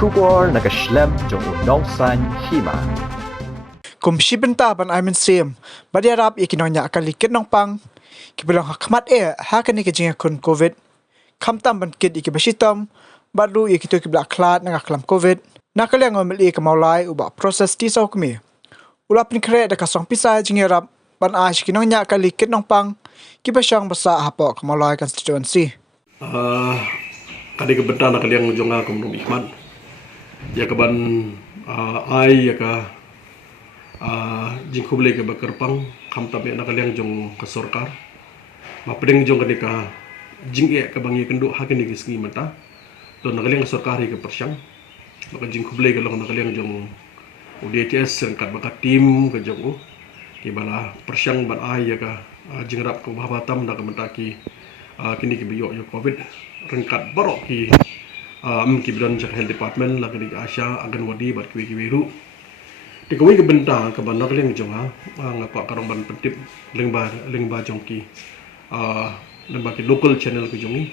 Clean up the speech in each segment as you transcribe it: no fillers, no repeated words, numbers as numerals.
Schubor nakaslem jong unongsan hima. Kumsi benta ban aimen sim badiarap ikinongnya akalikit nong pang kibilang hakmat hakani kejinga kun covid kamtam ban kid ikibasitam baru ikito kibla klat nang aklam covid nakaliang ngomel kemaulai ubak proses tisau kemi ulapin kre da kasong pisai jingirap ban aish kinongnya akalikit nong pang kibasyang basa hapo kemaulai constituency kadi kebentar nak kalian jonga kumrung ikhmat ya keban ai ya ka jing kuble ke bakerpang kam tabe nak kalian jong ke sorkar ma pedeng jong kadika jing e ka bangi kendu hakin di gisgi mata don nak kalian sorkar ke persyang maka jing kuble ke long nak kalian jong UDTS sengkat baka tim ke jong ki bala persyang ban ai ya ka jing rap ke bahatam nak mentaki kini ki biyo yo covid rengkat borok ki ki bidon jak health department la ki asya agan wadi bat ki wiru ti ko wi benta ka ban nak leng jonga ngapa karong ban pentip lengba jongki lengba ki local channel ki jongi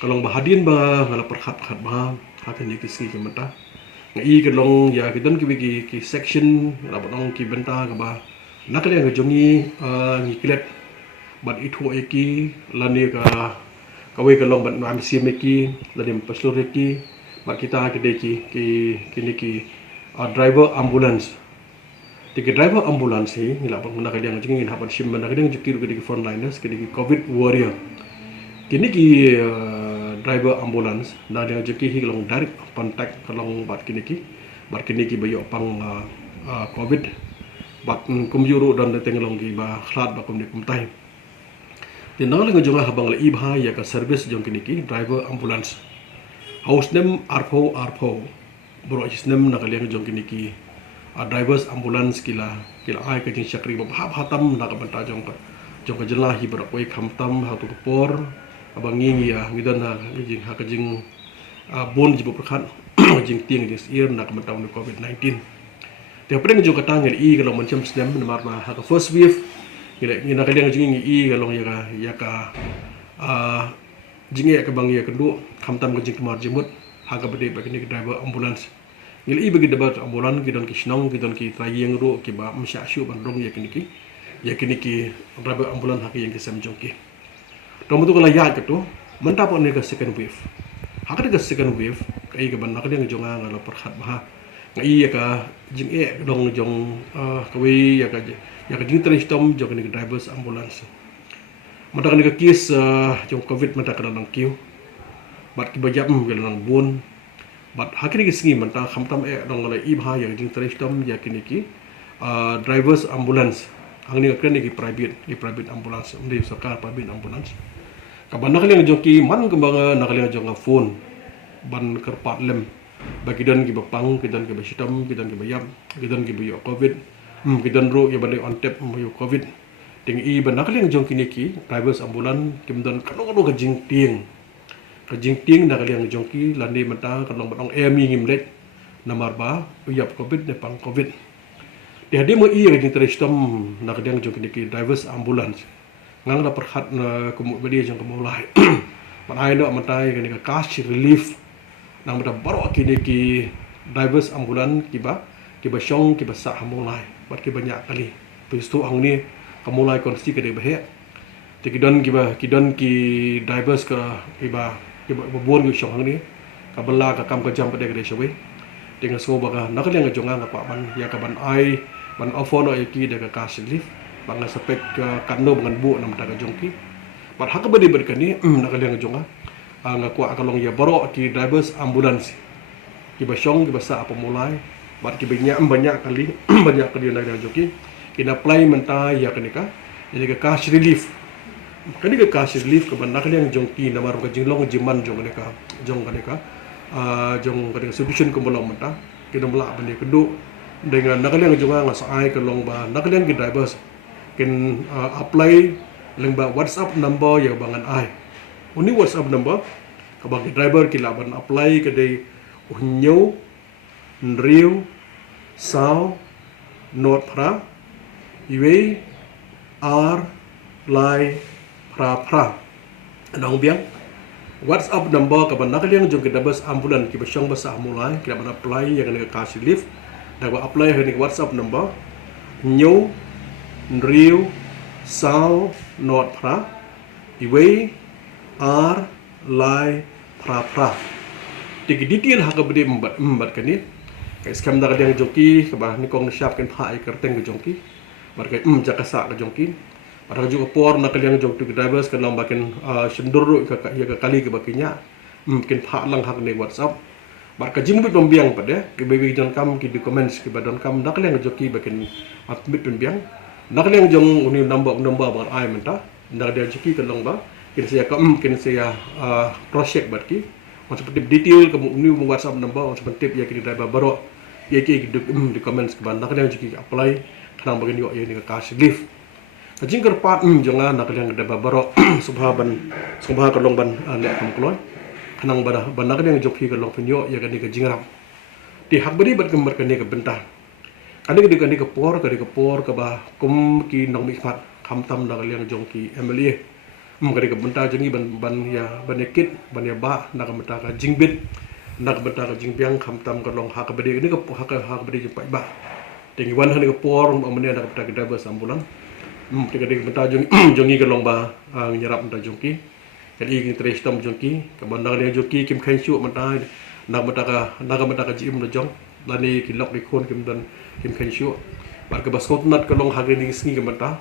kalong bahadin ba ngala perkhat khat ba hakan ki ski ki menta ngai ke long ya ki don ki section la bonong ki benta ka ba nak leng jongi ngiklet bat itu eki lani ka kawai ka long bat am simeki lani paslur eki bat kita kedeki kini driver ambulance tiki driver ambulance hi ngila pat muna kadiang jing ngila pat sim muna kadiang jukir kedeki frontliners kedeki covid warrior kini driver ambulance na dia juki hi long direct contact kalong bat kini ki bayo pang covid bat kumjuru dan tengelong ki ba khlat ba kum ni kumtai Tinang lagi jumlah habang lai ibha ya ka service jong kiniki driver ambulance. House name arpo bro is name nakaliang jong kiniki drivers ambulance kila ai ka jing syakri ba hatam nak banta jong ka jelah hi bro koi khamtam ha tu por abang ngi ya ngidan ha jing ha ka jing bon jibu prakhan jing tiang jing ear nak banta covid 19. Tiap pedang jong katang i kalau macam snem mar ma ha ka first wave Gila kalian jing i kalong ya ka jing ya ka bang ya kendu khamtam ka jing kemar jemut ha ka bade ba kini driver ambulance ngil i bagi debat ambulance kidon ki snong kidon ki trayeng ro ki ba msya syu ban rong ya kini ki driver ambulance ha ki yang kesam jongki to mutu kala ya ketu menta pon ni ka second wave ha ka second wave kai ka ban nak ding jonga ngalo perkhat ba ngai ya ka jing e dong jong kawi ya ka jing teristom jong ni drivers ambulance mata kan ka kes jong covid mata ka nang kiu bat ki bajam gel nang bun bat hakini ki singi mata khamtam e dong la i bha ya jing teristom ya kini ki drivers ambulance hang ni ka ni ki private ambulance ndi sarkar private ambulance ka ban nak leng jong ki man kembang nak leng jong phone ban kerpat lem bagi dan ki bapang kidan ki basitam kidan ki bayam kidan ki biyo covid kidan ro ya balik on tap biyo covid ting i ban nak leng jong kini ki drivers ambulan kimdan kalong ka jing ting nak leng jong ki landi mata kalong batong emi ngimlet namar ba uyap covid ne pang covid dia mo i jing teristom nak leng jong kini ki drivers ambulance ngang da perkhat na kumu badi jong kemulai panai do matai kini ka cash relief nang mata baro kini ki drivers ambulan kiba syong kiba sa hamulai bat ki banyak kali pistu ang ni kamulai konsti ke de bahe tikidon ki drivers ka kiba buon ki syong ang ni kabela ka kam ka jam pade ke shawe tinga so baka nakaliang jonga ngapa ban ya ka ban ai ban ofono ki de ka cash relief bang spek kanno bangan bu nam ta ka jongki bat hakka badi berkani nakaliang jonga ngakwa kalong ya baro ki drivers ambulance ki basyong ki basa apa mulai bat ki banyak kali nak joki kina apply menta ya kanika jadi ka cash relief cash relief ke banda kali yang jongki namar ka jinglong jiman jong kanika solution ko bolong menta kina mela bande kedu dengan nakali yang jonga ngasai ke long ba nakali yang ki drivers kin apply lengba WhatsApp number ya bangan ai uni WhatsApp number kabagi driver kilaban apply kadai unyo nriu sao not pra iwe r lai pra dong biang WhatsApp number kaban nakaliang jong kita bas ambulan ki basyang basa mulai kita ban apply yang ni kasih lift dah ba apply ni WhatsApp number new riu sao not pra iwe r lai pra tigi detail ha ka bede membat kan ni kai scam da yang jongki ka ba ni kong siap kan phai kerteng ke jongki bar kai jakasa ka jongki pada juga por nak kalian jong tu drivers kan lang bakin sendur ka kali ke bakinya mungkin phak lang hak ni WhatsApp bar ka jing bit bombiang pada ke baby jon kam ki di comments ki badon kam nak kalian joki bakin at bit bombiang nak kalian jong uni number bar ai menta nak dia joki kan lang ba kin saya kam kin saya project bat ki macam seperti detail ke ni WhatsApp number macam tip ya ki driver baro ya ki di comments ke ban nak kalian joki apply kanang bagian yo ya ni ka cash gift Kajing kerpat jangan nak kalian ada babaro subha kalong ban lek kam kloy kanang bada nak kalian joki kalong penyo ya kani kajing ram di hak beri bat gambar kani ke bentah kani ke por ke ba kum ki nong mikmat kam tam nak kalian jongki emeli kani ke bentah jengi ban ya banekit ban ya ba nak bentah ka jingbit nak bentah ka jingbiang kam tam kalong hak beri ni ke hak beri jumpa ba tengi wan hani ke por amne nak bentah ke dabas ambulan ketika bentah jongi ke lomba nyerap bentah jongki jadi ini terus tam jongki ke bandar dia jongki kim kain syuk bentah nak bentah ka jim do jong lani ki lok di kon kim dan kim kain syuk bar ke baskot nat ke long hage ding singi ke bentah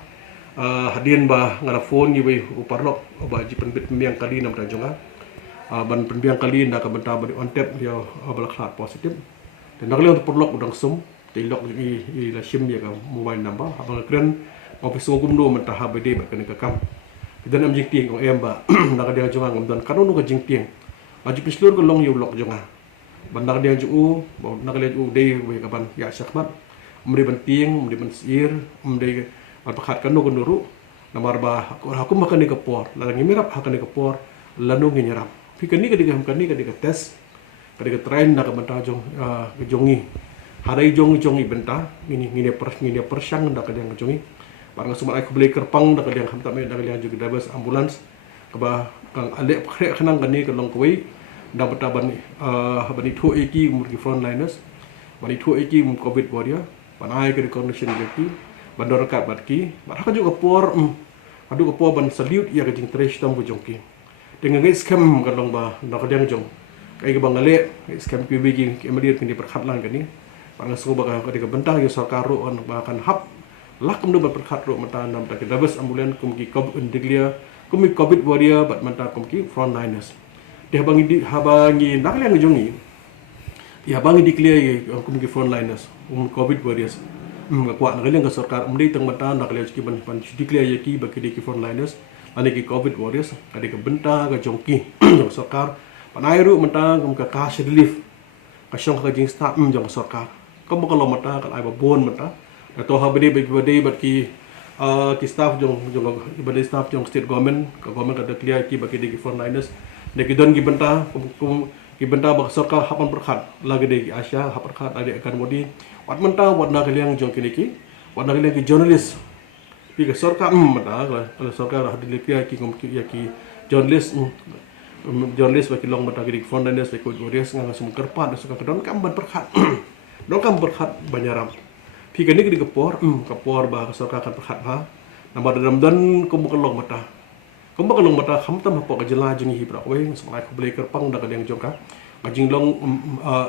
hadien ba ngara phone ni we uparlok ba ji penbit miang kali nam bentah jonga ban penbiang kali nak ke bentah ba on tap dia bala khat positif dan nak le untuk perlok udang sum tilok i la sim ya ka mobile number abang kren office ngum do mentah habede ba kan kam dan am jing ting em ba nak dia jonga ngam dan kanu ka jing ting maju pislur ko long yu lok jonga bandar dia ju ba nak le ju de we ka ban ya sakmat mri ban ting mri ban sir mri ba pakhat kanu ko nuru namar ba aku makan ni ka por la ngi mirap hakan ni ka por lanu ngi nyarap pikani ka digam kani ka tes ka train nak bantah jong jongi harai jongi bentah ngini persang dak yang jongi barang semua aku beli kerpang dak yang ham tamai dak yang juga dabas ambulans keba kang alek krek khanang kani ka long koi dak bata ban bani thu eki murgi frontliners bani thu eki covid warrior banai ke recognition jeki bandor kat batki baraka juga por adu ko por ban salute ya ka jing trash tam bu jongki dengan scam ka long ba dak yang jong kai ke bangale scam PB ki kemudian kini perkhat lang kani barang semua ba ka bentah ya sarkar ro on bahkan hap lak kum do berkat ro mata nam tak dabas ambulan kum ki covid indiglia kum ki covid warrior bat mata kum ki frontliners dia habangi nak yang jongi dia habangi declare kum ki frontliners covid warriors kuat nak yang ke sarkar umdi teng mata nak ki ban declare ye ki bagi ki frontliners ani ki covid warriors kadi ke benta ke jongki sarkar panai ru mata kum ka cash relief ka syong ka jing staff jong sarkar kum ko lo mata ka ai ba bon mata atau habis bagi staff jong bagi staff jong state government ke government ada clear ki bagi di frontliners deki don ki benta ki benta bak sarkar hapan perkhat lagi di Asia hapan perkhat ada akan bodi wat menta wat nak liang jong kini ki wat nak liang ki journalist pi ke sarkar menta kalau sarkar ada clear ki journalist bagi long menta ki frontliners bagi warriors ngang semua kerpat suka don kam ban perkhat don kam perkhat banyaram Pika ni kena kapor bah sarkar akan perkhat bah. Nama dalam dan kamu kelong mata. Kamu kelong mata kamu tam apa kejelah jengi hibrak we semai aku beli kerpang dak yang jongka. Ngajing long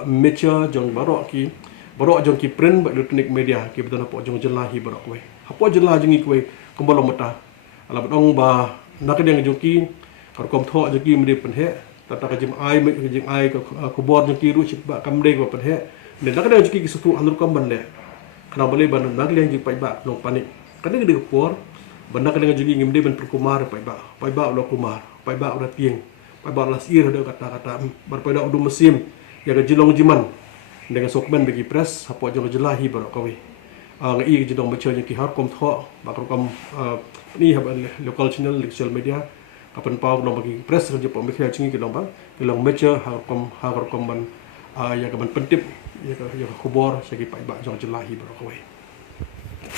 mecha jong barok jong ki print ba elektronik media ki betul apa jong jelah hibrak we. Apa jelah jengi we kamu kelong mata. Ala bedong bah nak yang jongki kalau kamu thok jengi mede penhe tata kajim ai ku bor jongki ru cip ba kamde ko penhe. Dan nak yang jongki ki sutu anur kam ban le. Kenapa boleh bandar nak liang jing paiba long panik. Kadang dia kepor bandar kadang juga ngimde ban perkumar paiba ulah kumar paiba ulah tiang paiba ulah sir ada kata-kata berpaiba udah mesim ya ke jilong jiman dengan sokmen bagi press apa jong jelahi baru kawe ngai jidong baca yang ki har kom tho bakar kom ni hab local channel social media kapan pau long bagi press kerja pom mikir cingi ki long ba long baca har kom ban ya ke ban pentip ya ke khobor segi paiba jong jelahi baru kawe